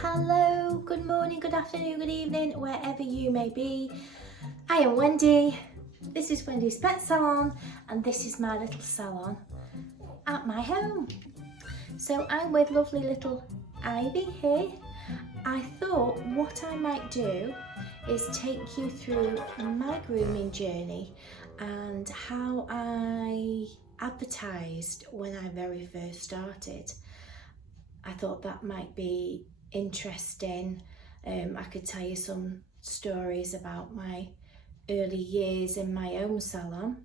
Hello, good morning, good afternoon, good evening, wherever you may be. I am Wendy. This is Wendy's Pet Salon, and this is my little salon at my home. So I'm with lovely little Ivy here. I thought what I might do is take you through my grooming journey and how I advertised when I very first started. I thought that might be interesting. I could tell you some stories about my early years in my own salon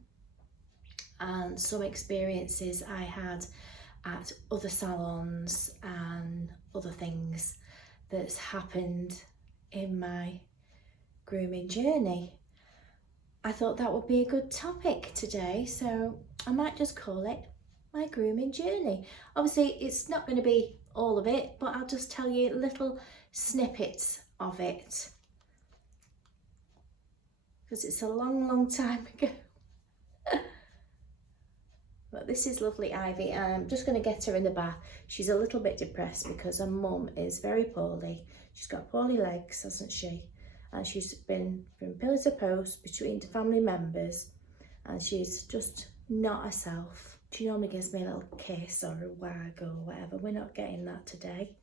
and some experiences I had at other salons and other things that's happened in my grooming journey. I thought that would be a good topic today, so I might just call it my grooming journey. Obviously it's not going to be all of it, but I'll just tell you little snippets of it because it's a long time ago. But this is lovely Ivy. I'm just going to get her in the bath. She's a little bit depressed because her mum is very poorly. She's got poorly legs, hasn't she? And she's been from pillar to post between the family members, and she's just not herself. She normally gives me a little kiss or a wag or whatever. We're not getting that today.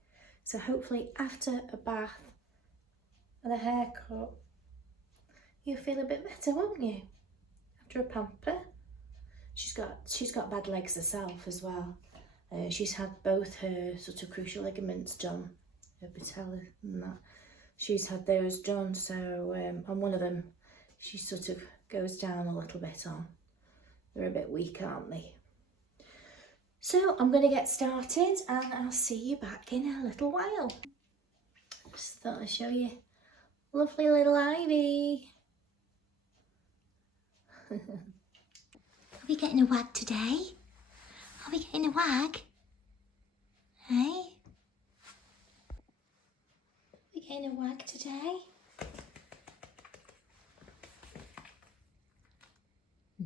So hopefully after a bath and a haircut, you'll feel a bit better, won't you? After a pamper. She's got bad legs herself as well. She's had both her sort of cruciate ligaments done, her patella and that. She's had those done, so on one of them she sort of goes down a little bit on. They're a bit weak, aren't they? So I'm going to get started and I'll see you back in a little while. Just thought I'd show you lovely little Ivy. Are we getting a wag today? Are we getting a wag? Hey? Are we getting a wag today?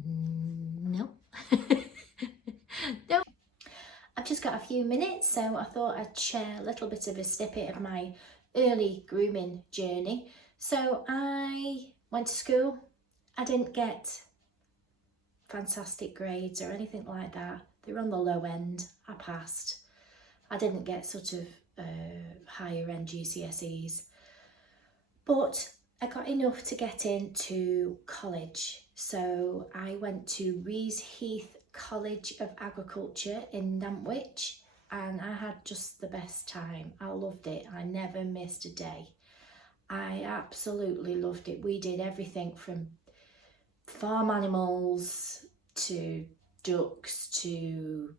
No. No. I've just got a few minutes, so I thought I'd share a little bit of a snippet of my early grooming journey. So I went to school. I didn't get fantastic grades or anything like that. They were on the low end. I passed. I didn't get sort of higher end GCSEs, but I got enough to get into college. So I went to Rees Heath College of Agriculture in Nantwich, and I had just the best time. I loved it. I never missed a day. I absolutely loved it. We did everything from farm animals to ducks to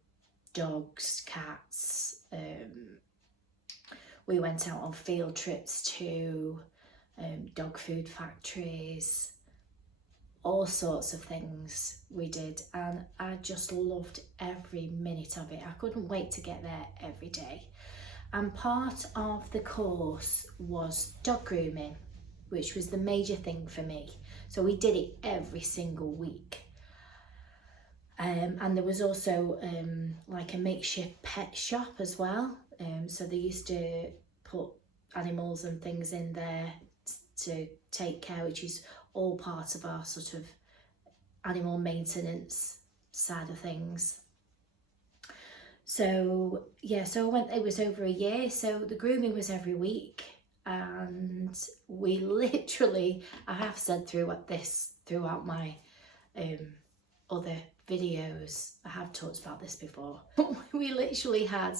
dogs, cats. We went out on field trips to dog food factories, all sorts of things we did, and I just loved every minute of it. I couldn't wait to get there every day. And part of the course was dog grooming, which was the major thing for me. So we did it every single week. And there was also like a makeshift pet shop as well. So they used to put animals and things in there to take care, which is all part of our sort of animal maintenance side of things. So yeah, so it was over a year. So the grooming was every week, and we literally, I have said throughout my other videos, I have talked about this before. We literally had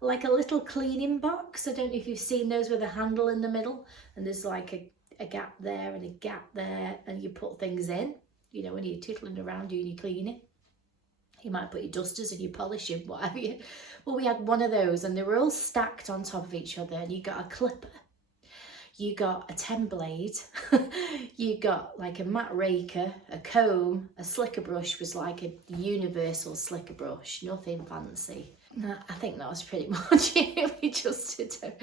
like a little cleaning box. I don't know if you've seen those with a handle in the middle, and there's like a gap there and a gap there, and you put things in, you know, when you're tiddling around doing your cleaning. You might put your dusters and your polishing, whatever you. Well, we had one of those, and they were all stacked on top of each other, and you got a clipper, you got a 10 blade, you got like a mat raker, a comb, a slicker brush was like a universal slicker brush, nothing fancy. I think that was pretty much it. We just did it.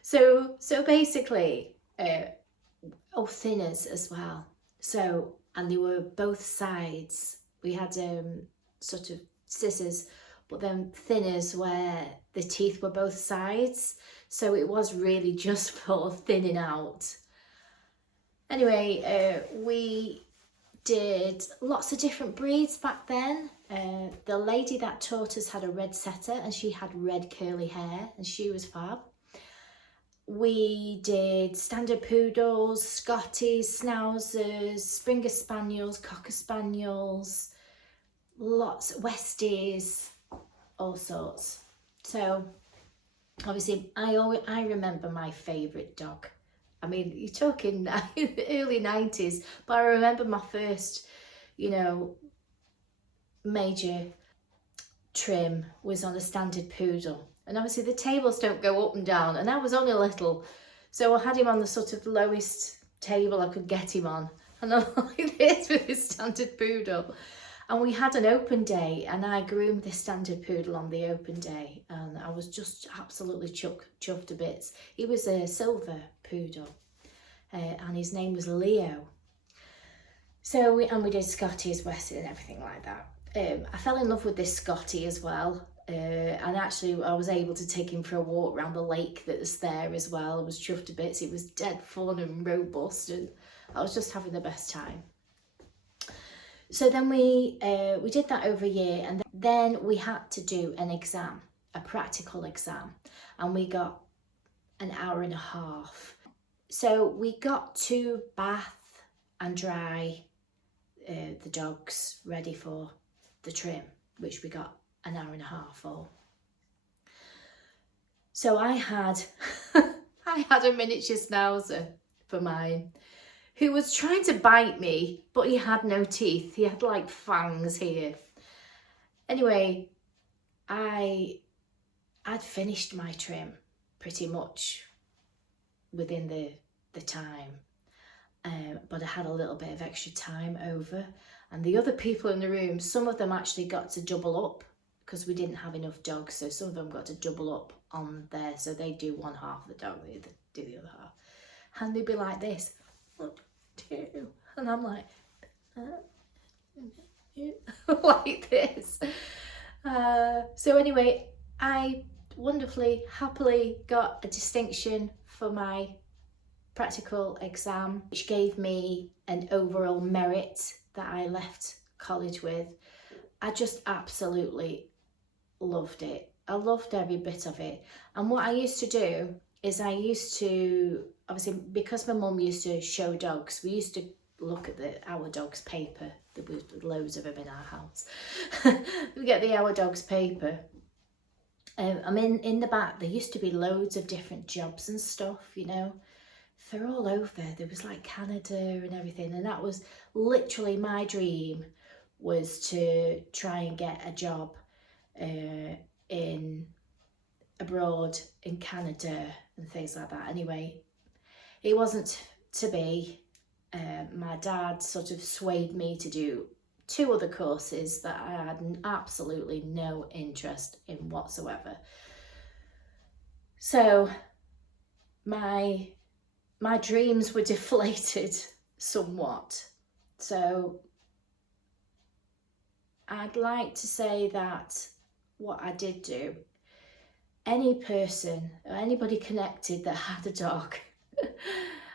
So basically, thinners as well. So, and they were both sides. We had sort of scissors but then thinners where the teeth were both sides. So it was really just for thinning out. Anyway, we did lots of different breeds back then. The lady that taught us had a red setter and she had red curly hair and she was fab. We did standard poodles, Scotties, Schnauzers, Springer Spaniels, Cocker Spaniels, lots of Westies, all sorts. So obviously I remember my favourite dog. I mean, you're talking early 90s, but I remember my first, you know, major trim was on a standard poodle. And obviously the tables don't go up and down, and I was only little. So I had him on the sort of lowest table I could get him on. And I'm like this with his standard poodle. And we had an open day and I groomed this standard poodle on the open day. And I was just absolutely chuffed to bits. He was a silver poodle and his name was Leo. So we did Scotties, Westies and everything like that. I fell in love with this Scottie as well. And actually I was able to take him for a walk around the lake that was there as well. I was chuffed to bits. It was dead fun and robust and I was just having the best time. So then we did that over a year, and then we had to do an exam, a practical exam, and we got an hour and a half. So we got to bath and dry the dogs ready for the trim, which we got an hour and a half for. So I had I had a miniature Schnauzer for mine, who was trying to bite me, but he had no teeth. He had like fangs here. Anyway, I'd finished my trim pretty much within the time, but I had a little bit of extra time over. And the other people in the room, some of them actually got to double up because we didn't have enough dogs. So some of them got to double up on there. So they do one half of the dog, they do the other half. And they'd be like this. And I'm like like this. So anyway, I wonderfully, happily got a distinction for my practical exam, which gave me an overall merit that I left college with. I just absolutely loved it. I loved every bit of it. And what I used to do is I used to, obviously because my mum used to show dogs, we used to look at our dog's paper. There was loads of them in our house. We get the Our Dogs paper. I mean, in the back there used to be loads of different jobs and stuff, you know. They're all over. There was like Canada and everything, and that was literally my dream, was to try and get a job in abroad in Canada and things like that. Anyway, it wasn't to be. My dad sort of swayed me to do 2 other courses that I had absolutely no interest in whatsoever. So my dreams were deflated somewhat. So I'd like to say that what I did do, any person or anybody connected that had a dog,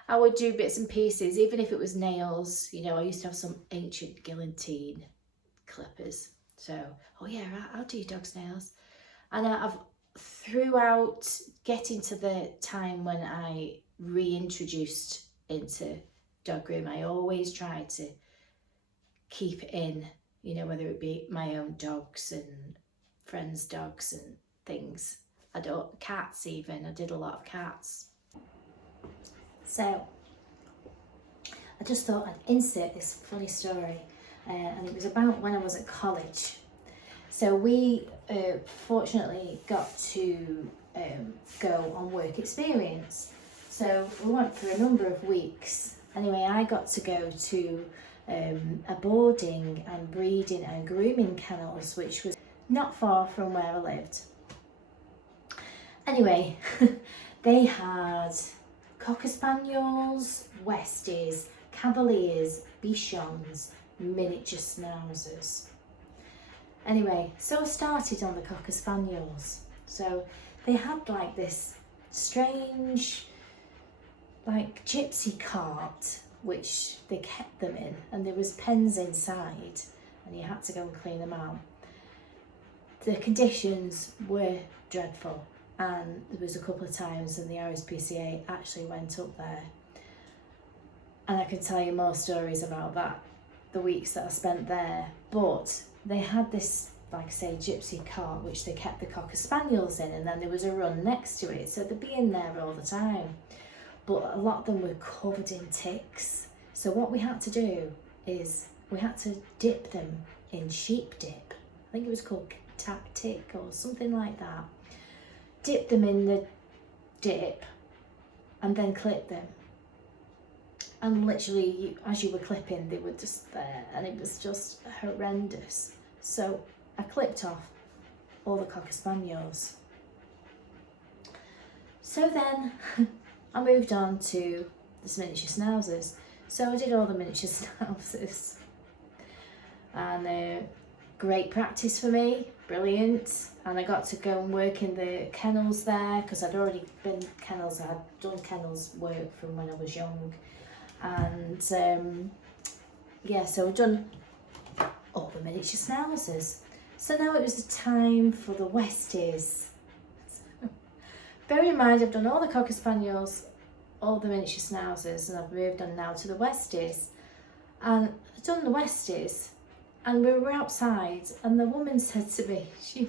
I would do bits and pieces, even if it was nails. You know, I used to have some ancient guillotine clippers. So, oh yeah, I'll do your dog's nails. And I've, throughout getting to the time when I reintroduced into dog groom, I always tried to keep it in, you know, whether it be my own dogs and friends' dogs and things. Cats even, I did a lot of cats. So I just thought I'd insert this funny story, and it was about when I was at college. So we fortunately got to go on work experience. So we went for a number of weeks. Anyway, I got to go to a boarding and breeding and grooming kennels, which was not far from where I lived. Anyway, they had Cocker Spaniels, Westies, Cavaliers, Bichons, miniature Schnauzers. Anyway, so I started on the Cocker Spaniels. So they had like this strange, like gypsy cart, which they kept them in, and there was pens inside, and you had to go and clean them out. The conditions were dreadful, and there was a couple of times when the RSPCA actually went up there, and I could tell you more stories about that, the weeks that I spent there. But they had this, like I say, gypsy cart which they kept the Cocker Spaniels in, and then there was a run next to it, so they'd be in there all the time. But a lot of them were covered in ticks. So what we had to do is we had to dip them in sheep dip. I think it was called tactic or something like that. Dip them in the dip and then clip them. And literally, as you were clipping, they were just there, and it was just horrendous. So I clipped off all the Cocker Spaniels. So then I moved on to the miniature schnauzers. So I did all the miniature schnauzers, and great practice for me, brilliant. And I got to go and work in the kennels there, because I'd already been kennels, I had done kennels work from when I was young. And yeah, so I've done all the miniature schnauzers. So now it was the time for the Westies. So, bearing in mind, I've done all the Cocker Spaniels, all the miniature schnauzers, and I've moved on now to the Westies. And I've done the Westies, and we were outside, and the woman said to me, she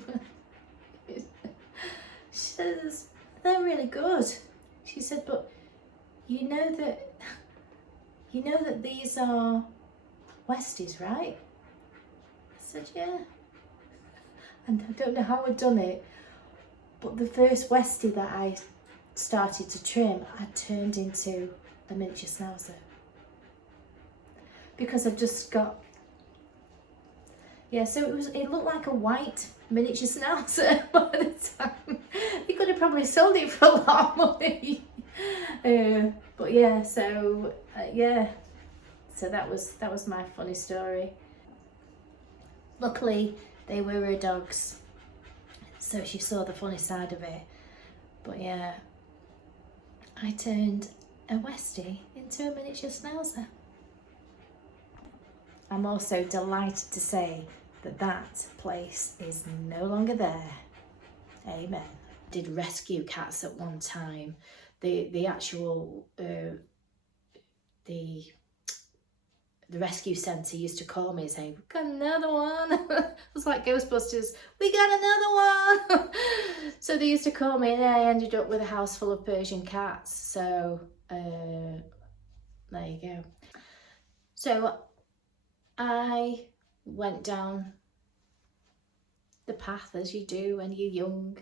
says, they're really good. She said, but you know that these are Westies, right? I said, yeah. And I don't know how I'd done it, but the first Westie that I started to trim, I turned into a miniature schnauzer. Because I've just got, yeah, so it looked like a white miniature schnauzer by the time. They could have probably sold it for a lot of money. But yeah, so yeah, so that was my funny story. Luckily they were her dogs, so she saw the funny side of it. But yeah, I turned a Westie into a miniature schnauzer. I'm also delighted to say that that place is no longer there. Amen. Did rescue cats at one time. The actual the rescue centre used to call me and say, we've got another one. It was like Ghostbusters, we got another one. So they used to call me, and I ended up with a house full of Persian cats. So there you go. So I went down the path as you do when you're young,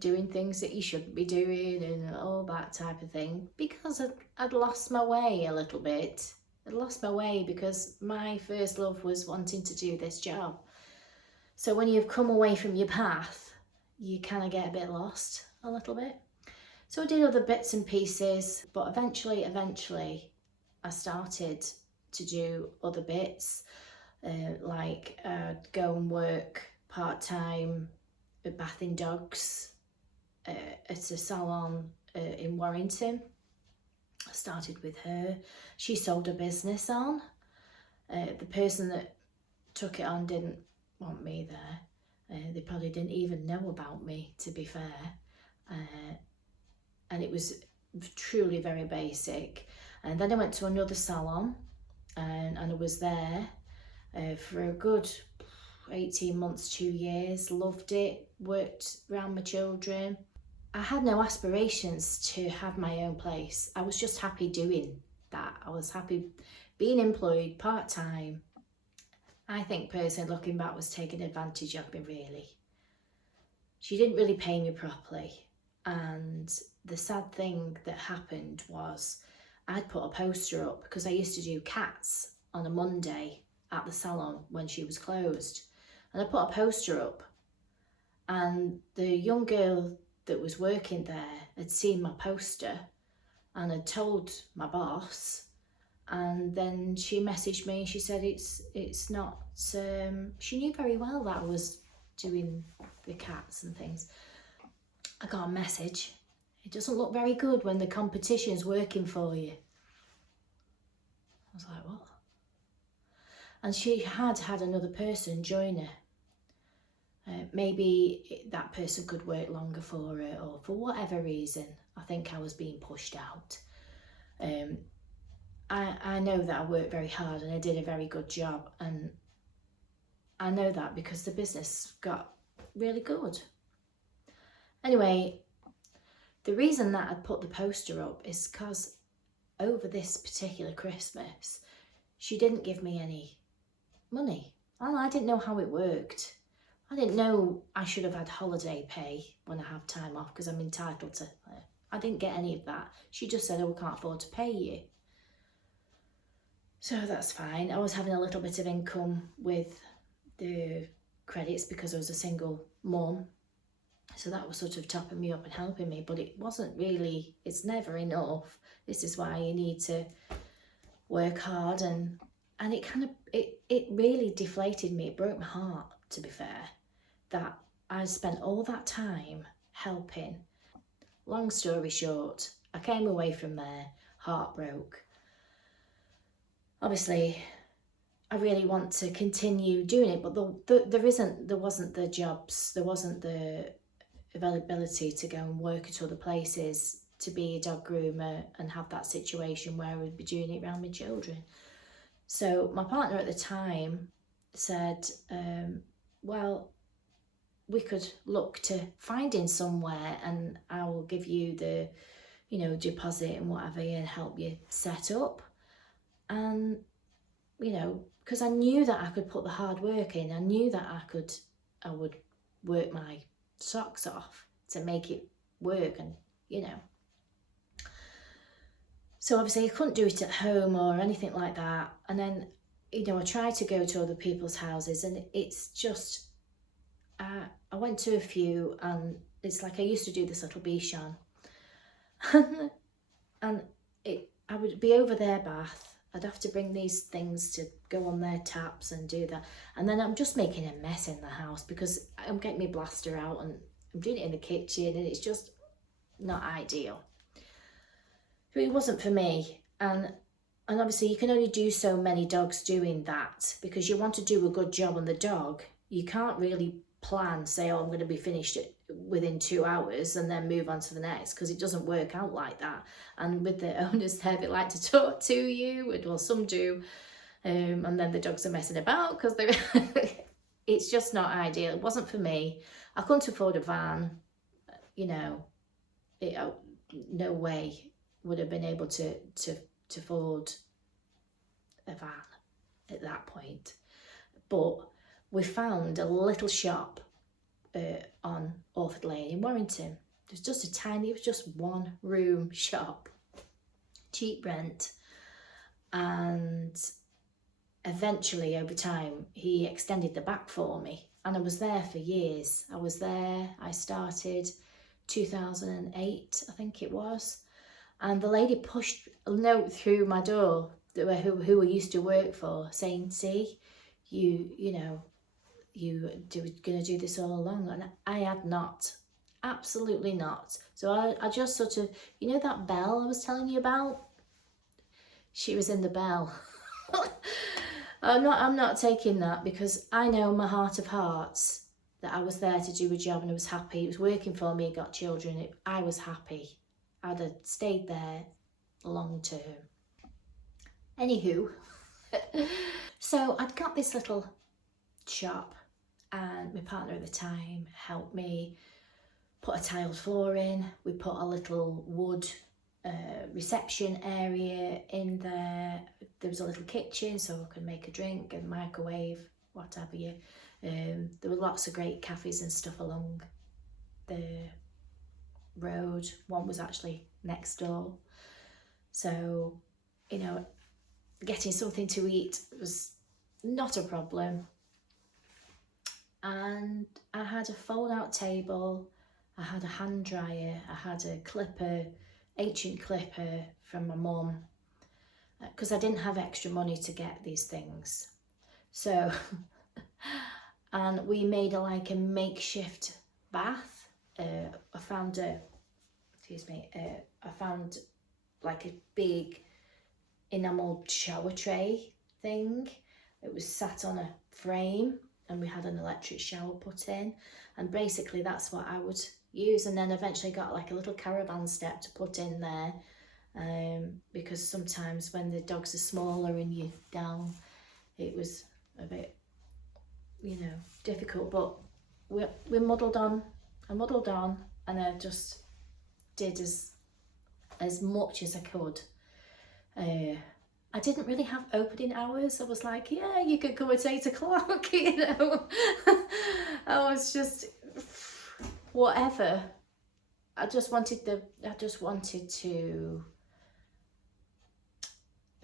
doing things that you shouldn't be doing and all that type of thing, because I'd lost my way a little bit. I'd lost my way because my first love was wanting to do this job. So when you've come away from your path, you kind of get a bit lost a little bit. So I did other bits and pieces, but eventually I started to do other bits, like go and work part-time bathing dogs at a salon in Warrington. I started with her. She sold a business on. The person that took it on didn't want me there. They probably didn't even know about me, to be fair. And it was truly very basic. And then I went to another salon, and I was there for a good 18 months, 2 years. Loved it, worked around my children. I had no aspirations to have my own place. I was just happy doing that. I was happy being employed part-time. I think personally, looking back, was taking advantage of me, really. She didn't really pay me properly. And the sad thing that happened was I'd put a poster up, because I used to do cats on a Monday at the salon when she was closed. And I put a poster up, and the young girl that was working there had seen my poster and had told my boss, And then she messaged me and she said it's not, she knew very well that I was doing the cats and things. I got a message. It doesn't look very good when the competition's working for you. I was like, what? And she had another person join her. Maybe that person could work longer for her, or for whatever reason. I think I was being pushed out. I know that I worked very hard and I did a very good job, and I know that because the business got really good. Anyway, the reason that I'd put the poster up is because over this particular Christmas, she didn't give me any money. Well, I didn't know how it worked. I didn't know I should have had holiday pay when I have time off because I'm entitled to. I didn't get any of that. She just said, oh, we can't afford to pay you. So that's fine. I was having a little bit of income with the credits because I was a single mum. So that was sort of topping me up and helping me, but it wasn't really, it's never enough. This is why you need to work hard, and it kind of, it really deflated me. It broke my heart, to be fair, that I spent all that time helping. Long story short, I came away from there, heartbroken. Obviously, I really want to continue doing it, but there wasn't the jobs, there wasn't the availability to go and work at other places to be a dog groomer and have that situation where I would be doing it around my children. So my partner at the time said, well, we could look to finding somewhere and I will give you the, deposit and whatever and help you set up. And, because I knew that I could put the hard work in, I knew that I would work my socks off to make it work, and so obviously I couldn't do it at home or anything like that. And then I tried to go to other people's houses, and it's just I went to a few, and it's like I used to do this little Bichon and I would be over their bath. I'd have to bring these things to go on their taps and do that. And then I'm just making a mess in the house because I'm getting my blaster out and I'm doing it in the kitchen, and it's just not ideal. But it wasn't for me. And obviously you can only do so many dogs doing that because you want to do a good job on the dog. You can't really plan, say, oh, I'm going to be finished within 2 hours and then move on to the next, because it doesn't work out like that. And with the owners there, they like to talk to you, and well, some do, and then the dogs are messing about because they're it's just not ideal. It wasn't for me. I couldn't afford a van, no way would have been able to afford a van at that point. But we found a little shop on Orford Lane in Warrington. It was just one room shop, cheap rent, and eventually over time he extended the back for me, and I was there for years. I started 2008, I think it was, and the lady pushed a note through my door who I used to work for, saying, see, you going to do this all along. And I had not, absolutely not. So I just sort of, that bell I was telling you about, she was in the bell. I'm not taking that, because I know in my heart of hearts that I was there to do a job and I was happy. It was working for me, got children, I was happy. I'd have stayed there long term. Anywho, so I'd got this little shop, and my partner at the time helped me put a tiled floor in. We put a little wood reception area in there. There was a little kitchen so I could make a drink and microwave, whatever you. There were lots of great cafes and stuff along the road. One was actually next door. So, getting something to eat was not a problem. And I had a fold-out table, I had a hand dryer, I had a clipper, ancient clipper from my mum, because I didn't have extra money to get these things. So, and we made like a makeshift bath. I found I found like a big enameled shower tray thing. It was sat on a frame and we had an electric shower put in, and basically that's what I would use. And then eventually got like a little caravan step to put in there, because sometimes when the dogs are smaller and you're down, it was a bit, you know, difficult. But we muddled on. I muddled on, and I just did as much as I could. I didn't really have opening hours. I was like, yeah, you could come at 8 o'clock, you know. I was just, whatever. I just wanted to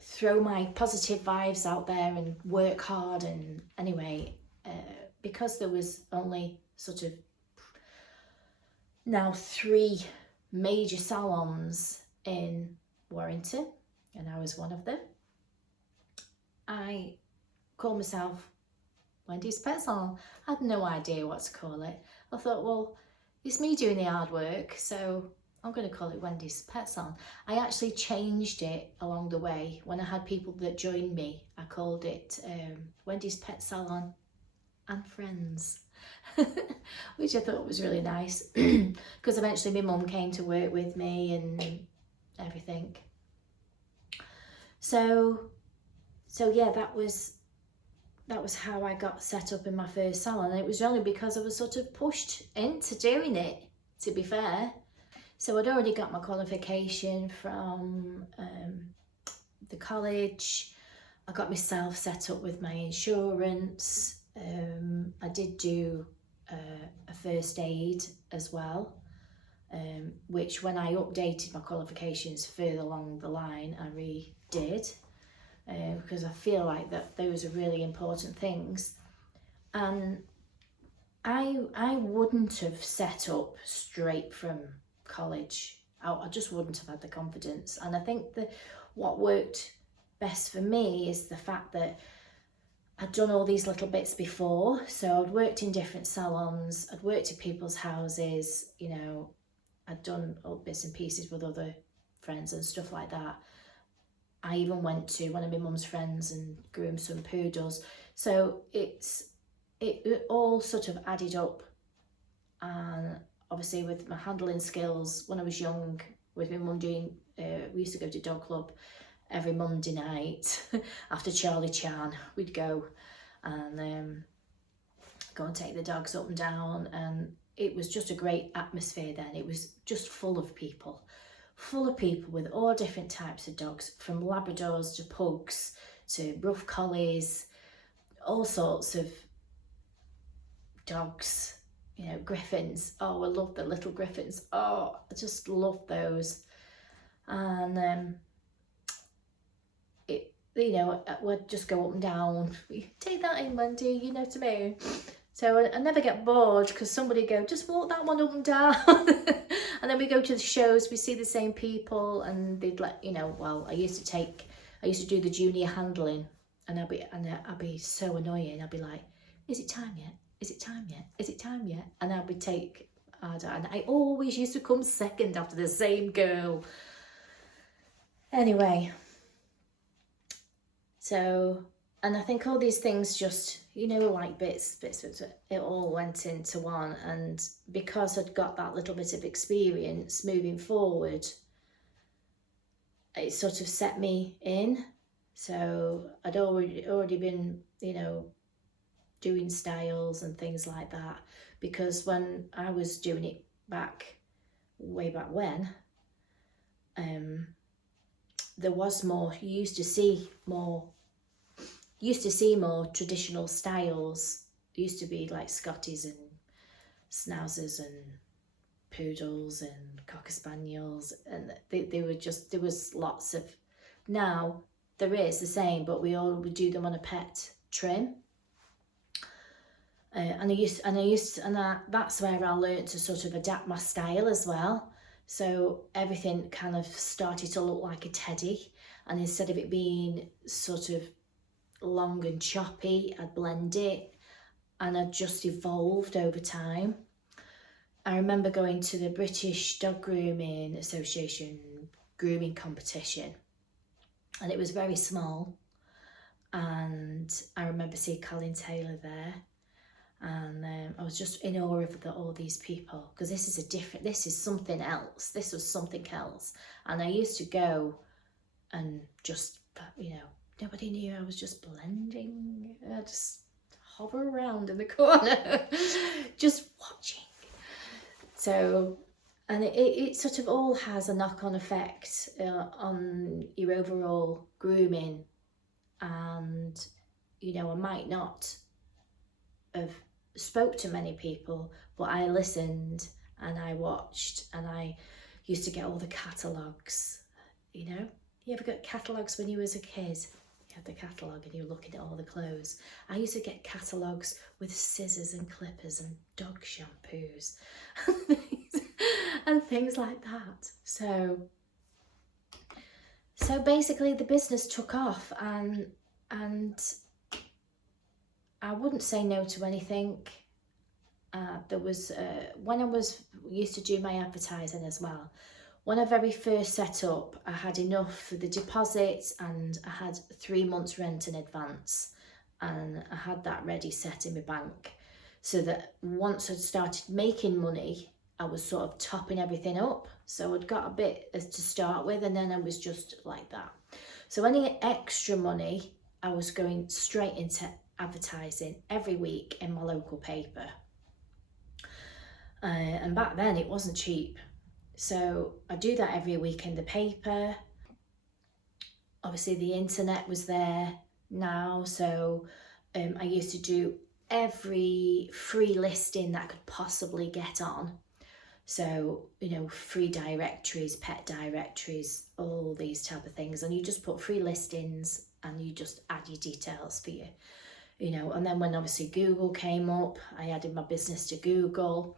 throw my positive vibes out there and work hard. And anyway, because there was only sort of now 3 major salons in Warrington, and I was one of them, I called myself Wendy's Pet Salon. I had no idea what to call it. I thought, well, it's me doing the hard work, so I'm going to call it Wendy's Pet Salon. I actually changed it along the way. When I had people that joined me, I called it Wendy's Pet Salon and Friends, which I thought was really nice, because eventually my mum came to work with me and everything. So yeah, that was how I got set up in my first salon. And it was only because I was sort of pushed into doing it, to be fair. So I'd already got my qualification from the college. I got myself set up with my insurance. I did do a first aid as well, which when I updated my qualifications further along the line, I redid. Because I feel like that those are really important things. And I wouldn't have set up straight from college. I just wouldn't have had the confidence. And I think that what worked best for me is the fact that I'd done all these little bits before. So I'd worked in different salons, I'd worked at people's houses, you know, I'd done all bits and pieces with other friends and stuff like that. I even went to one of my mum's friends and groomed some poodles. So it all sort of added up. And obviously with my handling skills, when I was young, with my mum doing, we used to go to dog club every Monday night after Charlie Chan. We'd go and go and take the dogs up and down, and it was just a great atmosphere then. It was just full of people with all different types of dogs, from Labradors to pugs to rough collies, all sorts of dogs, you know, griffins. Oh, I love the little griffins. Oh, I just love those. And you know, we'd just go up and down. Take that in, Wendy, you know what I mean? So I never get bored, because somebody go, just walk that one up and down. And then we go to the shows, we see the same people, and they'd let, you know, well, I used to do the junior handling, and I'd be so annoying. I'd be like, is it time yet? Is it time yet? Is it time yet? And I would take, and I always used to come second after the same girl. Anyway, so, and I think all these things just, you know, like bits, it all went into one. And because I'd got that little bit of experience moving forward, it sort of set me in. So I'd already been, you know, doing styles and things like that, because when I was doing it way back when, there was more, you used to see more traditional styles. It used to be like Scotties and Schnauzers and Poodles and Cocker Spaniels, and they were just, there was lots of, now there is the same, but we would do them on a pet trim. That's where I learned to sort of adapt my style as well. So everything kind of started to look like a teddy, and instead of it being sort of long and choppy, I'd blend it, and I'd just evolved over time. I remember going to the British Dog Grooming Association grooming competition, and it was very small, and I remember seeing Colin Taylor there, and I was just in awe of all these people, because this is something else. This was something else. And I used to go and just, nobody knew I was just blending. I just hover around in the corner, just watching. So, and it sort of all has a knock-on effect on your overall grooming. And, I might not have spoke to many people, but I listened and I watched, and I used to get all the catalogues. You ever got catalogues when you was a kid? You had the catalogue and you were looking at all the clothes. I used to get catalogues with scissors and clippers and dog shampoos and things like that. So basically the business took off, and I wouldn't say no to anything. There was, when I used to do my advertising as well, when I very first set up, I had enough for the deposit, and I had 3 months rent in advance, and I had that ready set in my bank, so that once I'd started making money, I was sort of topping everything up. So I'd got a bit to start with, and then I was just like that. So any extra money, I was going straight into advertising every week in my local paper. And back then it wasn't cheap. So I do that every week in the paper. Obviously the internet was there now, so I used to do every free listing that I could possibly get on. So, free directories, pet directories, all these type of things. And you just put free listings and you just add your details for you. And then when obviously Google came up, I added my business to Google,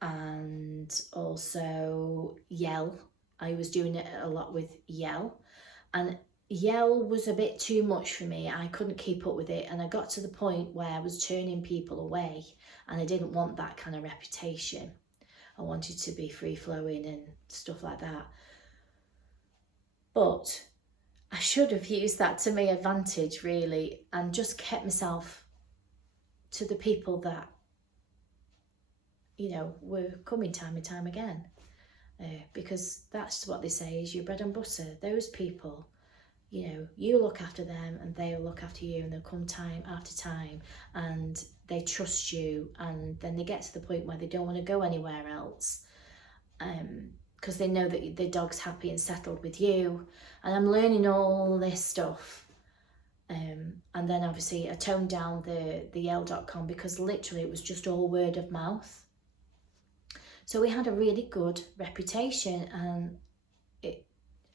and also Yell. I was doing it a lot with Yell, and Yell was a bit too much for me. I couldn't keep up with it, and I got to the point where I was turning people away, and I didn't want that kind of reputation. I wanted to be free-flowing and stuff like that. But I should have used that to my advantage, really, and just kept myself to the people that, were coming time and time again. Because that's what they say is your bread and butter. Those people, you look after them and they'll look after you, and they'll come time after time, and they trust you, and then they get to the point where they don't want to go anywhere else, because they know that the dog's happy and settled with you. And I'm learning all this stuff, and then obviously I toned down the Yell.com, because literally it was just all word of mouth. So we had a really good reputation, and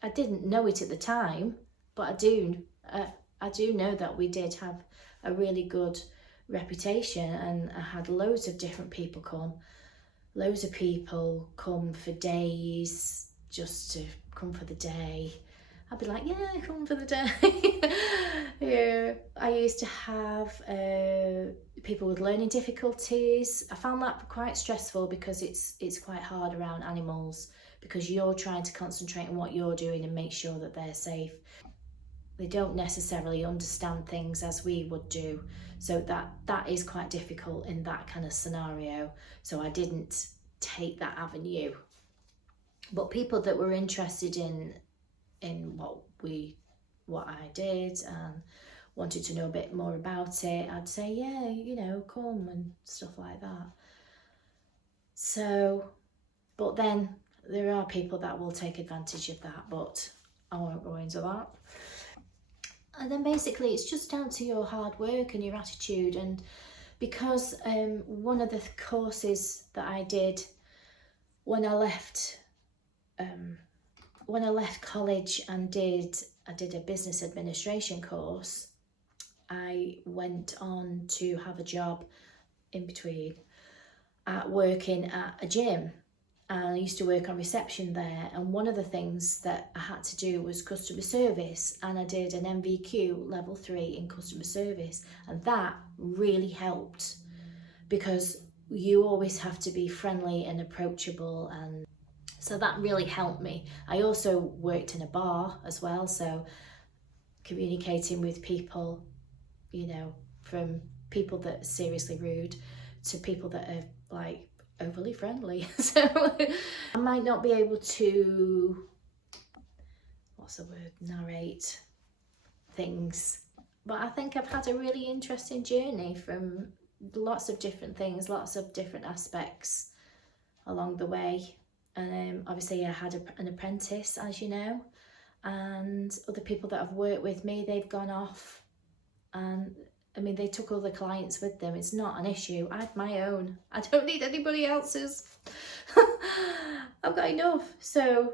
I didn't know it at the time, but I do know that we did have a really good reputation, and I had loads of different people come. Loads of people come for days, just to come for the day. I'd be like, yeah, come for the day. Yeah. I used to have people with learning difficulties. I found that quite stressful, because it's quite hard around animals, because you're trying to concentrate on what you're doing and make sure that they're safe. They don't necessarily understand things as we would do. So that is quite difficult in that kind of scenario. So I didn't take that avenue. But people that were interested in what I did and wanted to know a bit more about it, I'd say, yeah, come and stuff like that. So, but then there are people that will take advantage of that, but I won't go into that. And then basically it's just down to your hard work and your attitude. And because one of the courses that I did when I left college and I did a business administration course, I went on to have a job in between at working at a gym. and I used to work on reception there, and one of the things that I had to do was customer service, and I did an MVQ level 3 in customer service, and that really helped because you always have to be friendly and approachable, and so that really helped me. I also worked in a bar as well, so communicating with people, you know, from people that are seriously rude to people that are like overly friendly. So I might not be able to, what's the word, narrate things, but I think I've had a really interesting journey from lots of different things, lots of different aspects along the way. And obviously I had an apprentice, as you know, and other people that have worked with me, they've gone off, and I mean, they took all the clients with them. It's not an issue. I have my own. I don't need anybody else's. I've got enough. So,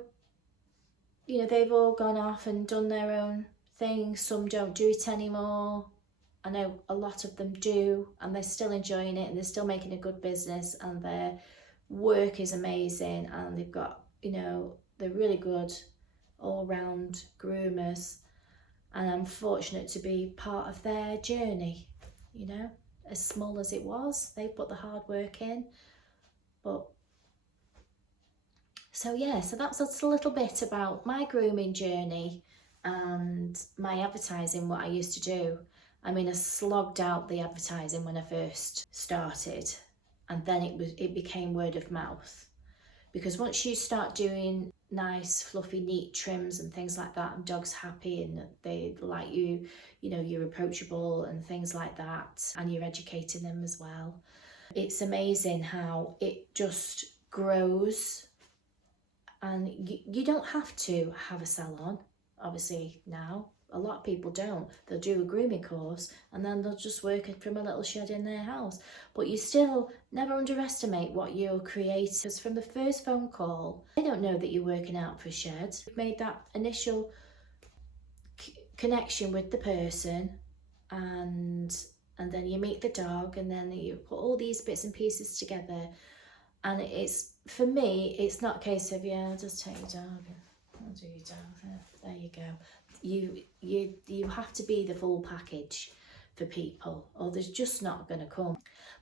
you know, they've all gone off and done their own thing. Some don't do it anymore. I know a lot of them do, and they're still enjoying it, and they're still making a good business, and their work is amazing, and they've got, you know, they're really good all-round groomers, and I'm fortunate to be part of their journey, you know, as small as it was. They put the hard work in. But so yeah, so that's just a little bit about my grooming journey and my advertising, what I used to do. I mean, I slogged out the advertising when I first started, and then it became word of mouth. Because once you start doing nice, fluffy, neat trims and things like that, and dogs happy and they like you, you know, you're approachable and things like that, and you're educating them as well. It's amazing how it just grows, and you don't have to have a salon, obviously now. A lot of people don't. They'll do a grooming course and then they'll just work it from a little shed in their house. But you still never underestimate what you'll create. Because from the first phone call, they don't know that you're working out for a shed. You've made that initial connection with the person, and then you meet the dog, and then you put all these bits and pieces together. And it's, for me, it's not a case of, yeah, I'll just take your dog. I'll do your dog. There you go. You have to be the full package for people, or there's just not going to come.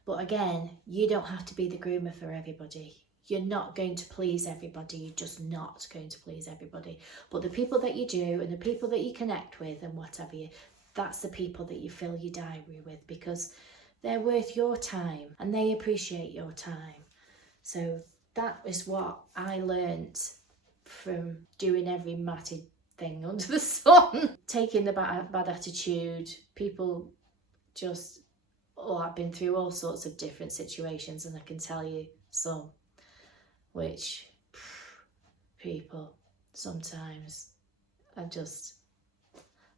But again, you don't have to be the groomer for everybody. You're not going to please everybody. You're just not going to please everybody. But the people that you do, and the people that you connect with, and whatever that's the people that you fill your diary with, because they're worth your time and they appreciate your time. So that is what I learnt from doing every matted thing under the sun. Taking the bad attitude, people just, oh, I've been through all sorts of different situations, and I can tell you some, which people sometimes I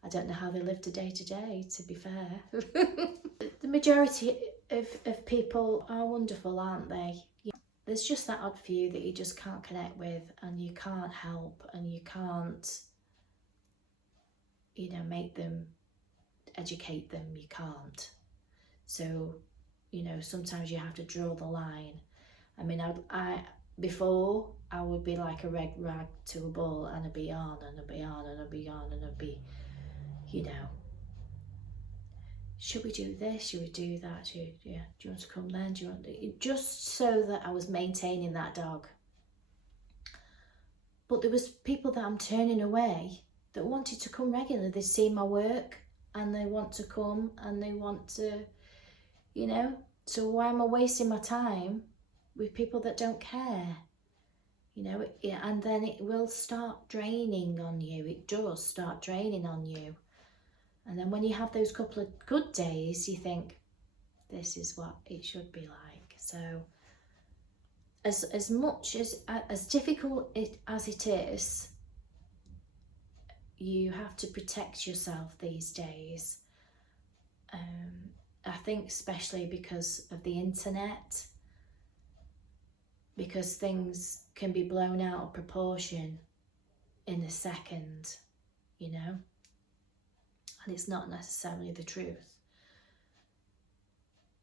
don't know how they live day to day, to be fair. The majority of people are wonderful, aren't they? There's just that odd few that you just can't connect with, and you can't help, and you can't, you know, make them, educate them, you can't. So, you know, sometimes you have to draw the line. I mean, before I would be like a red rag to a bull, and I'd be on, and I'd be on, and I'd be on, and I'd be, you know, should we do this? Should we do that? Do you want to come then? Do you want to? Just so that I was maintaining that dog. But there was people that I'm turning away that wanted to come regularly. They've seen my work and they want to come, and they want to, you know. So why am I wasting my time with people that don't care? You know, and then it will start draining on you. It does start draining on you. And then when you have those couple of good days, you think, this is what it should be like. So as much as difficult as it is, you have to protect yourself these days. I think especially because of the internet, because things can be blown out of proportion in a second, you know, and it's not necessarily the truth.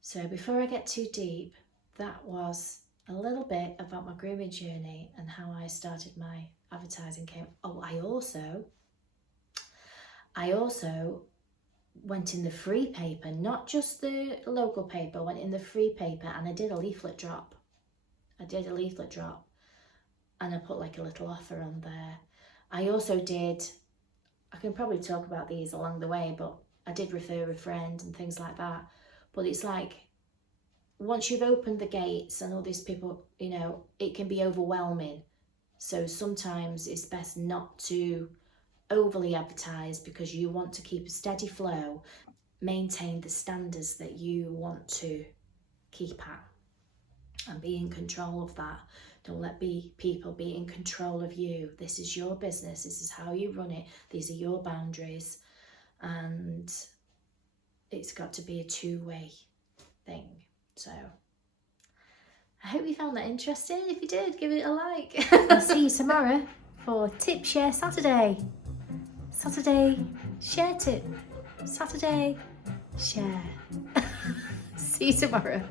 So before I get too deep, that was a little bit about my grooming journey and how I started my advertising campaign. Oh, I also went in the free paper, not just the local paper, I went in the free paper and I did a leaflet drop. And I put like a little offer on there. I also did, I can probably talk about these along the way, but I did refer a friend and things like that. But it's like, once you've opened the gates and all these people, you know, it can be overwhelming. So sometimes it's best not to overly advertise because you want to keep a steady flow, maintain the standards that you want to keep at and be in control of that. Don't let people be in control of you. This is your business. This is how you run it. These are your boundaries. And it's got to be a two-way thing. So I hope you found that interesting. If you did, give it a like. I'll see you tomorrow for Tip Share Saturday. Saturday share tip. Saturday share. See you tomorrow.